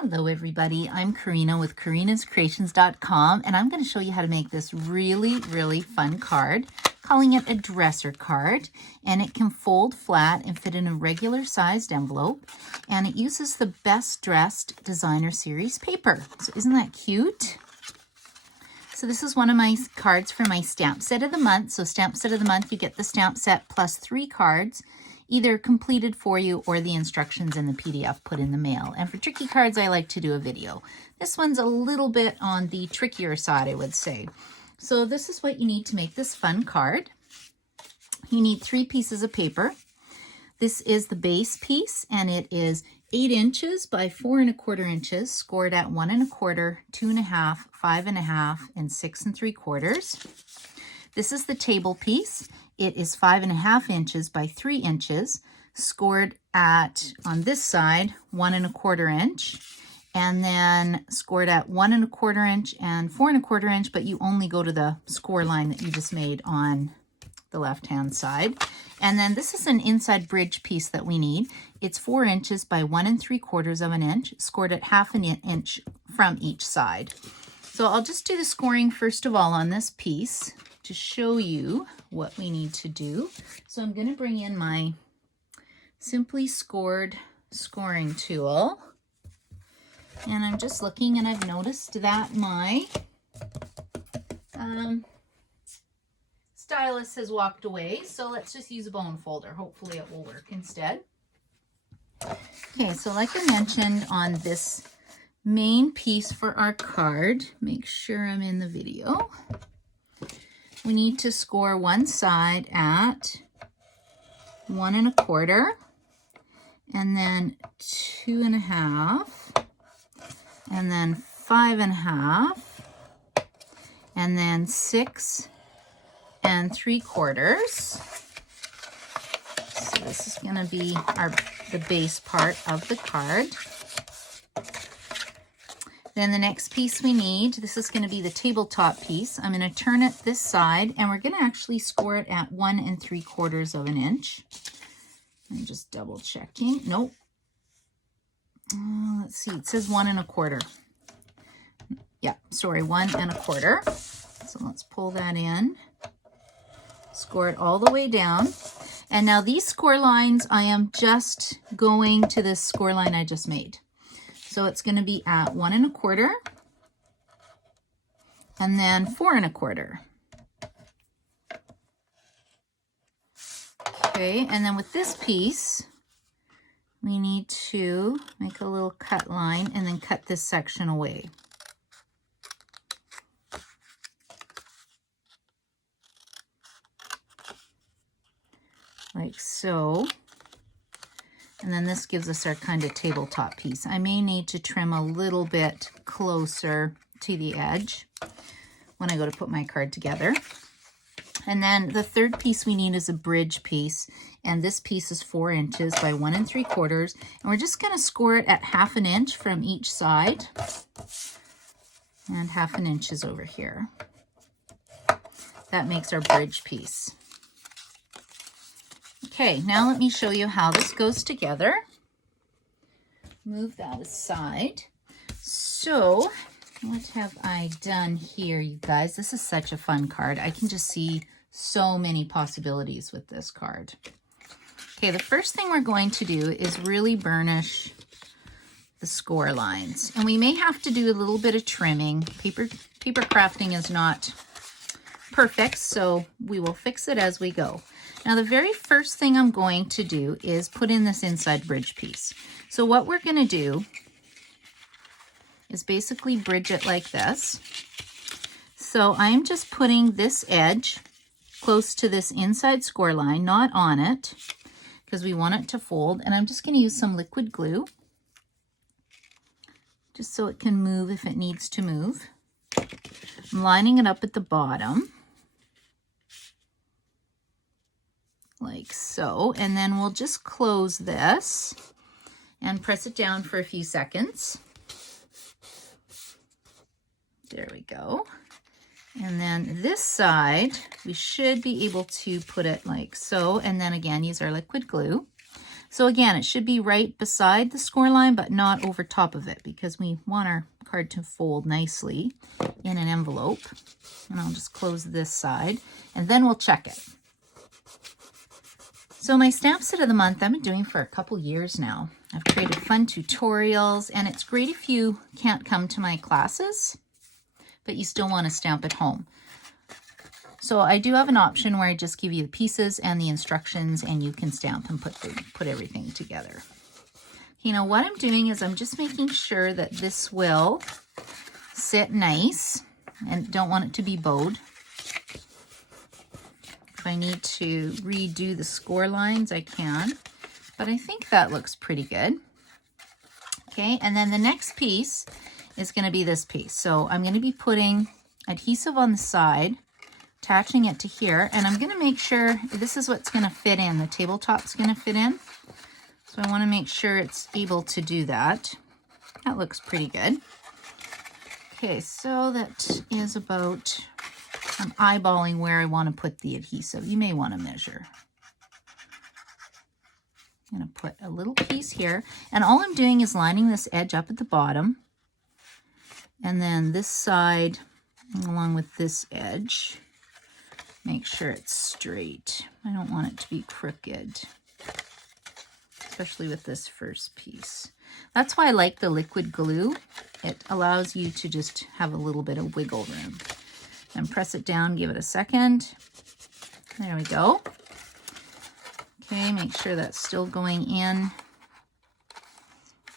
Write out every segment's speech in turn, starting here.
Hello everybody, I'm Karina with karinascreations.com and I'm going to show you how to make this really fun card, calling it a dresser card, and it can fold flat and fit in a regular sized envelope, and it uses the Best Dressed Designer Series paper. So isn't that cute? So this is one of my cards for my stamp set of the month. So stamp set of the month, you get the stamp set plus 3 cards, either completed for you or the instructions in the PDF put in the mail. And for tricky cards, I like to do a video. This one's a little bit on the trickier side, I would say. So this is what you need to make this fun card. You need 3 pieces of paper. This is the base piece, and it is 8 inches by 4 1/4 inches, scored at 1 1/4, 2 1/2, 5 1/2, and 6 3/4. This is the table piece. It is 5 1/2 inches by 3 inches, scored at, on this side, 1 1/4 inch, and then scored at 1 1/4 inch and 4 1/4 inch, but you only go to the score line that you just made on the left-hand side. And then this is an inside bridge piece that we need. It's 4 inches by 1 3/4 inch, scored at 1/2 inch from each side. So I'll just do the scoring first of all on this piece to show you what we need to do. So I'm going to bring in my Simply Scored scoring tool, and I'm just looking, and I've noticed that my stylus has walked away, so let's just use a bone folder. Hopefully it will work instead. Okay, so like I mentioned on this main piece for our card, make sure I'm in the video, we need to score one side at 1 1/4, and then 2 1/2, and then 5 1/2, and then 6 3/4. So this is going to be the base part of the card. Then the next piece we need, this is going to be the tabletop piece. I'm going to turn it this side, and we're going to actually score it at 1 3/4 inch. I'm just double checking. Nope. Let's see. It says 1 1/4. Yeah, sorry, 1 1/4. So let's pull that in. Score it all the way down. And now these score lines, I am just going to this score line I just made. So it's going to be at 1 1/4, and then 4 1/4. Okay, and then with this piece, we need to make a little cut line and then cut this section away. Like so. And then this gives us our kind of tabletop piece. I may need to trim a little bit closer to the edge when I go to put my card together. And then the third piece we need is a bridge piece. And this piece is 4 inches by 1 3/4. And we're just going to score it at 1/2 inch from each side. And 1/2 inch is over here. That makes our bridge piece. Okay, now let me show you how this goes together. Move that aside. So, what have I done here, you guys? This is such a fun card. I can just see so many possibilities with this card. Okay, the first thing we're going to do is really burnish the score lines. And we may have to do a little bit of trimming. Paper crafting is not perfect, so we will fix it as we go. Now, the very first thing I'm going to do is put in this inside bridge piece. So what we're going to do is basically bridge it like this. So I'm just putting this edge close to this inside score line, not on it, because we want it to fold. And I'm just going to use some liquid glue, just so it can move if it needs to move. I'm lining it up at the bottom, like so, and then we'll just close this and press it down for a few seconds. There we go. And then this side, we should be able to put it like so, and then again use our liquid glue. So again, it should be right beside the score line, but not over top of it, because we want our card to fold nicely in an envelope. And I'll just close this side, and then we'll check it. So my stamp set of the month, I've been doing for a couple years now. I've created fun tutorials, and it's great if you can't come to my classes, but you still want to stamp at home. So I do have an option where I just give you the pieces and the instructions, and you can stamp and put everything together. You know, what I'm doing is I'm just making sure that this will sit nice, and don't want it to be bowed. If I need to redo the score lines, I can, but I think that looks pretty good. Okay, and then the next piece is going to be this piece. So I'm going to be putting adhesive on the side, attaching it to here, and I'm going to make sure this is what's going to fit in. The tabletop's going to fit in. So I want to make sure it's able to do that. That looks pretty good. Okay, so that is about, I'm eyeballing where I want to put the adhesive. You may want to measure. I'm going to put a little piece here, and all I'm doing is lining this edge up at the bottom, and then this side along with this edge. Make sure it's straight. I don't want it to be crooked, especially with this first piece. That's why I like the liquid glue. It allows you to just have a little bit of wiggle room. And press it down, give it a second. There we go. Okay, make sure that's still going in.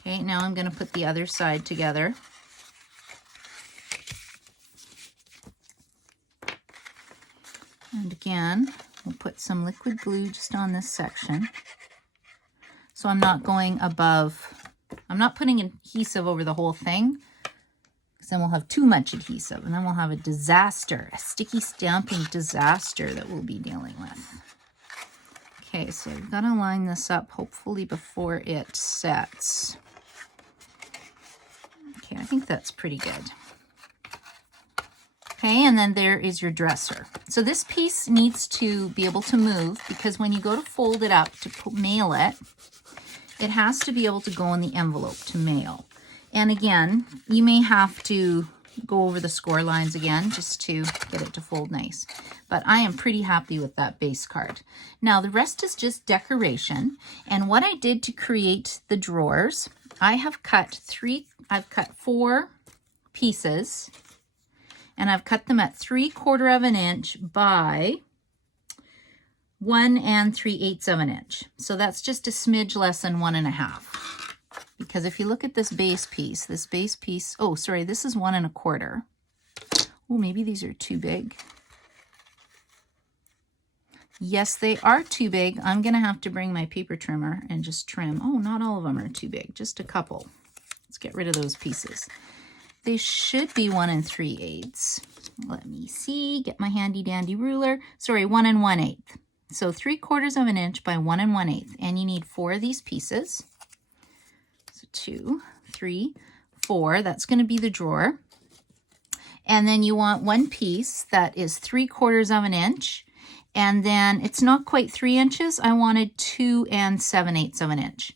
Okay, now I'm going to put the other side together. And again, we'll put some liquid glue just on this section. So I'm not going above, I'm not putting adhesive over the whole thing, because then we'll have too much adhesive, and then we'll have a disaster, a sticky stamping disaster that we'll be dealing with. Okay, so we've got to line this up hopefully before it sets. Okay, I think that's pretty good. Okay, and then there is your dresser. So this piece needs to be able to move, because when you go to fold it up to mail it, it has to be able to go in the envelope to mail. And again, you may have to go over the score lines again just to get it to fold nice. But I am pretty happy with that base card. Now the rest is just decoration. And what I did to create the drawers, I've cut 4 pieces, and I've cut them at 3/4 of an inch by 1 3/8 of an inch. So that's just a smidge less than 1.5. Because if you look at this base piece, oh, sorry, this is 1 1/4. Oh, maybe these are too big. Yes, they are too big. I'm gonna have to bring my paper trimmer and just trim. Oh, not all of them are too big, just a couple. Let's get rid of those pieces. They should be 1 3/8. Let me see, get my handy dandy ruler. Sorry, 1 1/8. So 3/4 of an inch by 1 1/8. And you need 4 of these pieces. So 2, 3, 4, that's gonna be the drawer. And then you want 1 piece that is 3/4 of an inch. And then it's not quite 3 inches. I wanted 2 7/8 of an inch,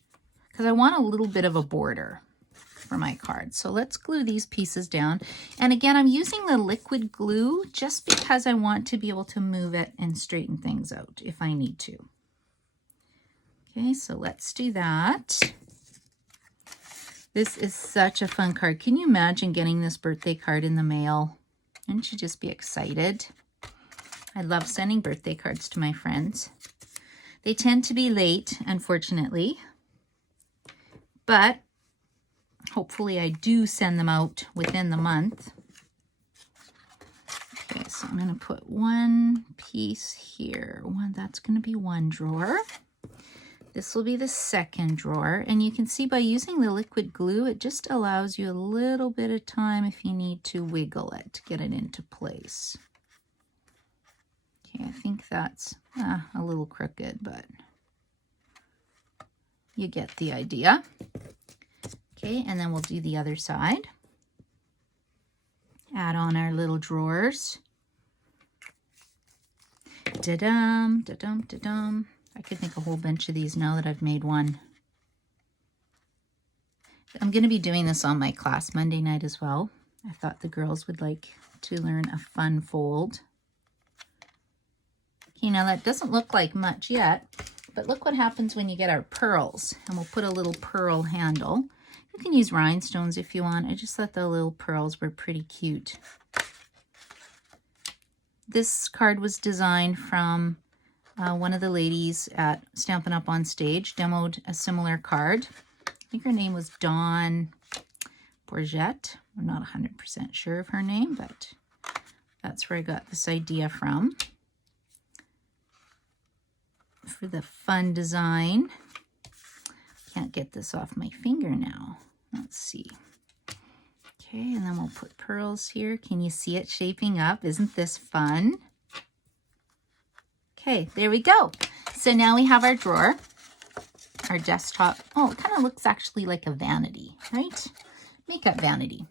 because I want a little bit of a border for my card. So let's glue these pieces down. And again, I'm using the liquid glue just because I want to be able to move it and straighten things out if I need to. Okay, so let's do that. This is such a fun card. Can you imagine getting this birthday card in the mail? Wouldn't you just be excited? I love sending birthday cards to my friends. They tend to be late, unfortunately, but hopefully I do send them out within the month. Okay, so I'm going to put 1 piece here. That's going to be 1 drawer. This will be the 2nd drawer. And you can see by using the liquid glue, it just allows you a little bit of time if you need to wiggle it to get it into place. Okay, I think that's a little crooked, but you get the idea. Okay, and then we'll do the other side. Add on our little drawers. Da-dum, da-dum, da-dum. I could make a whole bunch of these now that I've made one. I'm going to be doing this on my class Monday night as well. I thought the girls would like to learn a fun fold. Okay, now that doesn't look like much yet, but look what happens when you get our pearls. And we'll put a little pearl handle. You can use rhinestones if you want. I just thought the little pearls were pretty cute. This card was designed from one of the ladies at Stampin' Up! On Stage, demoed a similar card. I think her name was Dawn Bourget. I'm not 100% sure of her name, but that's where I got this idea from. For the fun design. Can't get this off my finger now. Let's see. Okay, and then we'll put pearls here. Can you see it shaping up? Isn't this fun? Okay, there we go. So now we have our drawer, our desktop. Oh, it kind of looks actually like a vanity, right? Makeup vanity.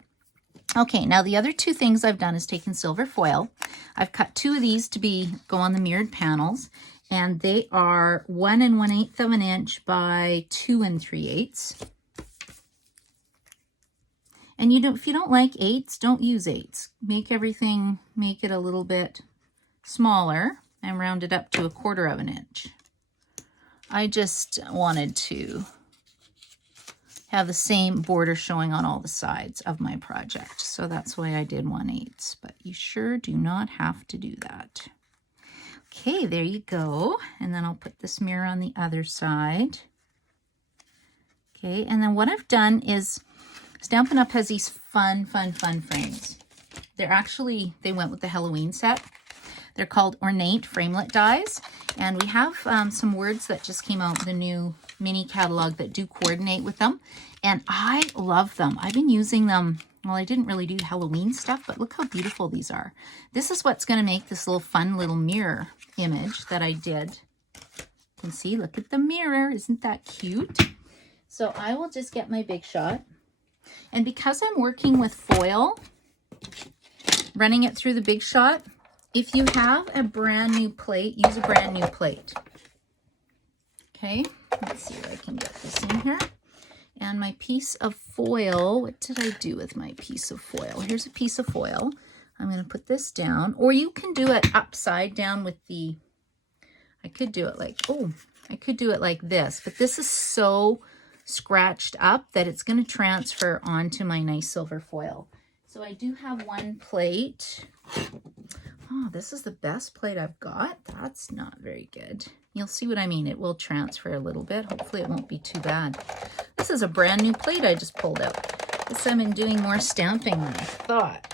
Okay, now the other two things I've done is taken silver foil. I've cut 2 of these to go on the mirrored panels, and they are 1 1/8 of an inch by 2 3/8. And if you don't like 8s, don't use 8s. Make it a little bit smaller and round it up to 1/4 of an inch. I just wanted to have the same border showing on all the sides of my project. So that's why I did 1/8, but you sure do not have to do that. Okay, there you go. And then I'll put this mirror on the other side. Okay, and then what I've done is Stampin' Up! Has these fun frames. They went with the Halloween set. They're called Ornate Framelit Dies. And we have some words that just came out, the new mini catalog that do coordinate with them. And I love them. I've been using them. Well, I didn't really do Halloween stuff, but look how beautiful these are. This is what's going to make this little fun little mirror image that I did. You can see, look at the mirror. Isn't that cute? So I will just get my Big Shot. And because I'm working with foil, running it through the Big Shot, if you have a brand new plate, use a brand new plate. Okay, let's see if I can get this in here. And my piece of foil, what did I do with my piece of foil? Here's a piece of foil. I'm going to put this down, or you can do it upside down with the, I could do it like this, but this is so scratched up that it's going to transfer onto my nice silver foil. So I do have one plate. Oh, this is the best plate I've got. That's not very good. You'll see what I mean. It will transfer a little bit. Hopefully it won't be too bad. This is a brand new plate I just pulled out. Guess I've been doing more stamping than I thought.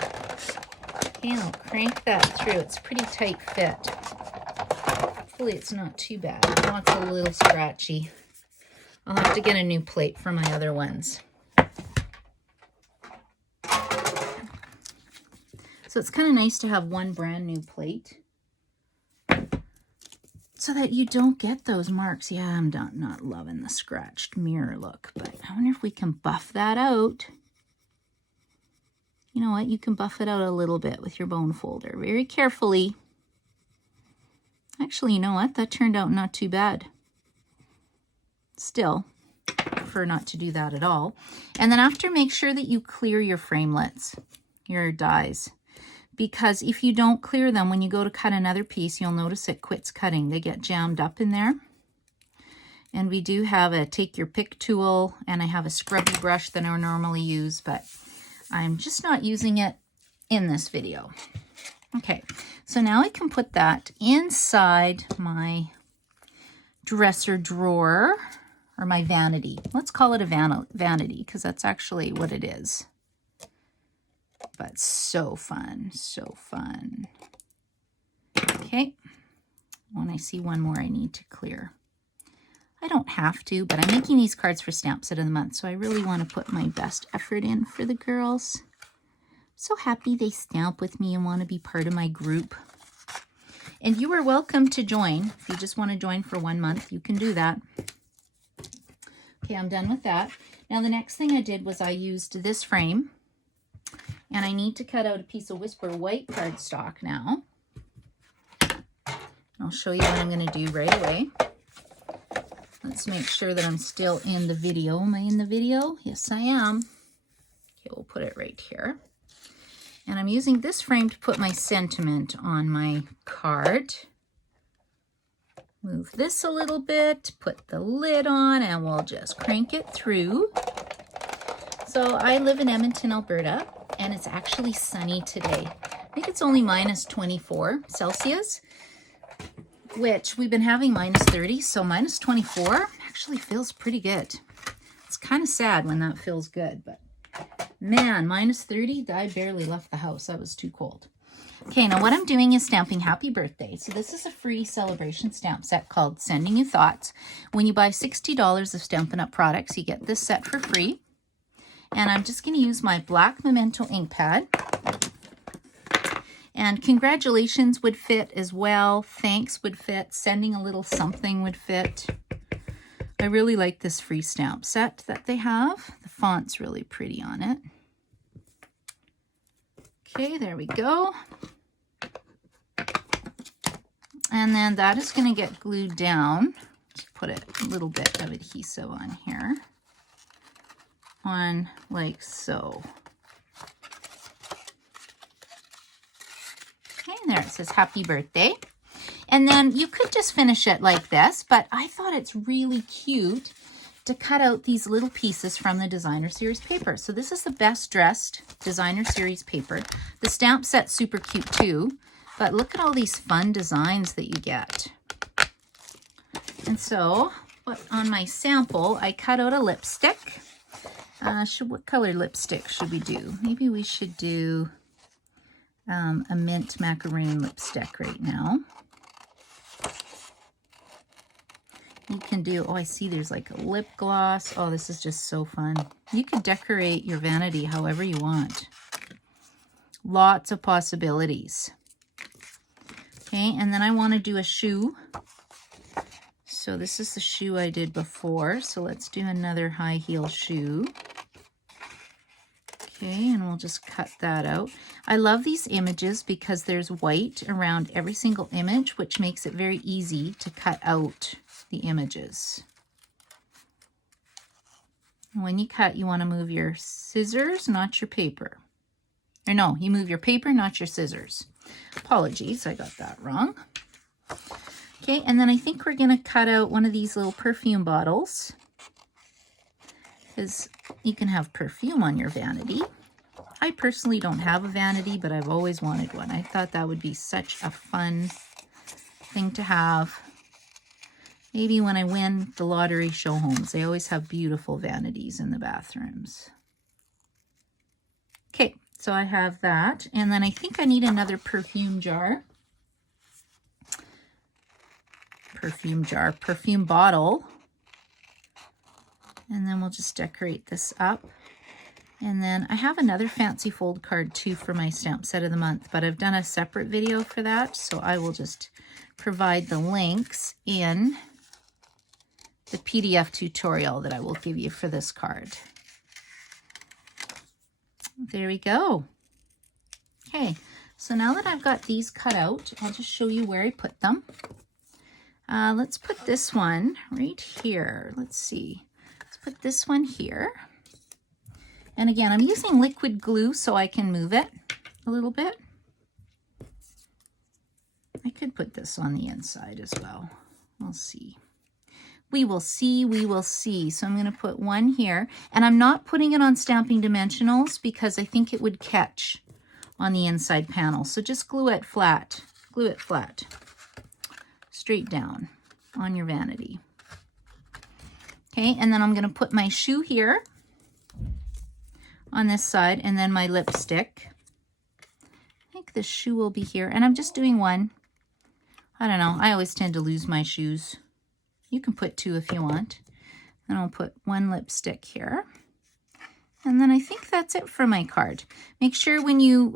Okay, I'll crank that through. It's a pretty tight fit. Hopefully it's not too bad. Oh, it's a little scratchy. I'll have to get a new plate for my other ones. So it's kind of nice to have one brand new plate so that you don't get those marks. Yeah, I'm not loving the scratched mirror look, but I wonder if we can buff that out. You know what? You can buff it out a little bit with your bone folder very carefully. Actually, you know what? That turned out not too bad. Still, I prefer not to do that at all. And then after, make sure that you clear your framelits, your dies. Because if you don't clear them, when you go to cut another piece, you'll notice it quits cutting. They get jammed up in there. And we do have a take your pick tool, and I have a scrubby brush that I normally use, but I'm just not using it in this video. Okay, so now I can put that inside my dresser drawer, or my vanity. Let's call it a vanity, because that's actually what it is. But so fun, so fun. Okay, when I see one more I need to clear. I don't have to, but I'm making these cards for Stamp Set of the Month, so I really want to put my best effort in for the girls. So happy they stamp with me and want to be part of my group. And you are welcome to join. If you just want to join for 1 month, you can do that. Okay, I'm done with that. Now the next thing I did was I used this frame. And I need to cut out a piece of Whisper white cardstock now. I'll show you what I'm going to do right away. Let's make sure that I'm still in the video. Am I in the video? Yes, I am. Okay, we'll put it right here. And I'm using this frame to put my sentiment on my card. Move this a little bit, put the lid on, and we'll just crank it through. So I live in Edmonton, Alberta, and it's actually sunny today. I think it's only minus 24 Celsius, which we've been having minus 30, so minus 24 actually feels pretty good. It's kind of sad when that feels good, but man, minus 30, I barely left the house. That was too cold. Okay, now what I'm doing is stamping Happy Birthday. So this is a free celebration stamp set called Sending You Thoughts. When you buy $60 of Stampin' Up! Products, you get this set for free. And I'm just going to use my black Memento ink pad. And congratulations would fit as well. Thanks would fit. Sending a little something would fit. I really like this free stamp set that they have. The font's really pretty on it. Okay, there we go. And then that is going to get glued down. Just put a little bit of adhesive on here. On like so. Okay, there it says Happy Birthday. And then you could just finish it like this, but I thought it's really cute to cut out these little pieces from the Designer Series paper. So this is the Best Dressed Designer Series paper. The stamp set's super cute too, but look at all these fun designs that you get. And so on my sample, I cut out a lipstick. What color lipstick should we do? Maybe we should do a mint macaroon lipstick right now. You can do, oh, I see there's like a lip gloss. Oh, this is just so fun. You could decorate your vanity however you want. Lots of possibilities. Okay, and then I want to do a shoe. So this is the shoe I did before. So let's do another high heel shoe. Okay, and we'll just cut that out. I love these images because there's white around every single image, which makes it very easy to cut out the images. When you cut, you want to move your scissors, not your paper. Or no, you move your paper, not your scissors. Apologies, I got that wrong. Okay, and then I think we're going to cut out one of these little perfume bottles, because you can have perfume on your vanity. I personally don't have a vanity, but I've always wanted one. I thought that would be such a fun thing to have. Maybe when I win the lottery show homes, they always have beautiful vanities in the bathrooms. Okay, so I have that. And then I think I need another perfume bottle. And then we'll just decorate this up. And then I have another Fancy Fold card too for my stamp set of the month, but I've done a separate video for that. So I will just provide the links in the PDF tutorial that I will give you for this card. There we go. Okay, so now that I've got these cut out, I'll just show you where I put them. Let's put this one right here. Let's see. Let's put this one here. And again, I'm using liquid glue so I can move it a little bit. I could put this on the inside as well. We'll see. We will see, we will see. So I'm going to put one here. And I'm not putting it on Stamping Dimensionals because I think it would catch on the inside panel. So just glue it flat. Glue it flat. Straight down on your vanity. Okay, and then I'm going to put my shoe here on this side, and then my lipstick. I think the shoe will be here, and I'm just doing one. I don't know, I always tend to lose my shoes. You can put two if you want. And I'll put one lipstick here. And then I think that's it for my card. Make sure when you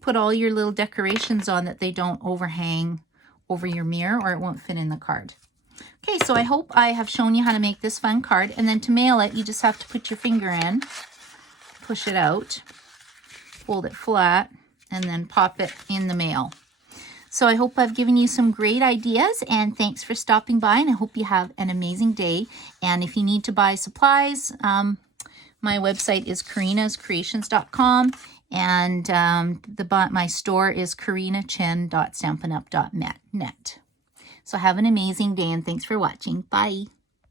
put all your little decorations on that they don't overhang over your mirror or it won't fit in the card. Okay, so I hope I have shown you how to make this fun card. And then to mail it, you just have to put your finger in, push it out, hold it flat, and then pop it in the mail. So I hope I've given you some great ideas, and thanks for stopping by, and I hope you have an amazing day. And if you need to buy supplies, my website is Carina'sCreations.com, and my store is CarinaChen.Stampin'Up.net. So have an amazing day, and thanks for watching. Bye.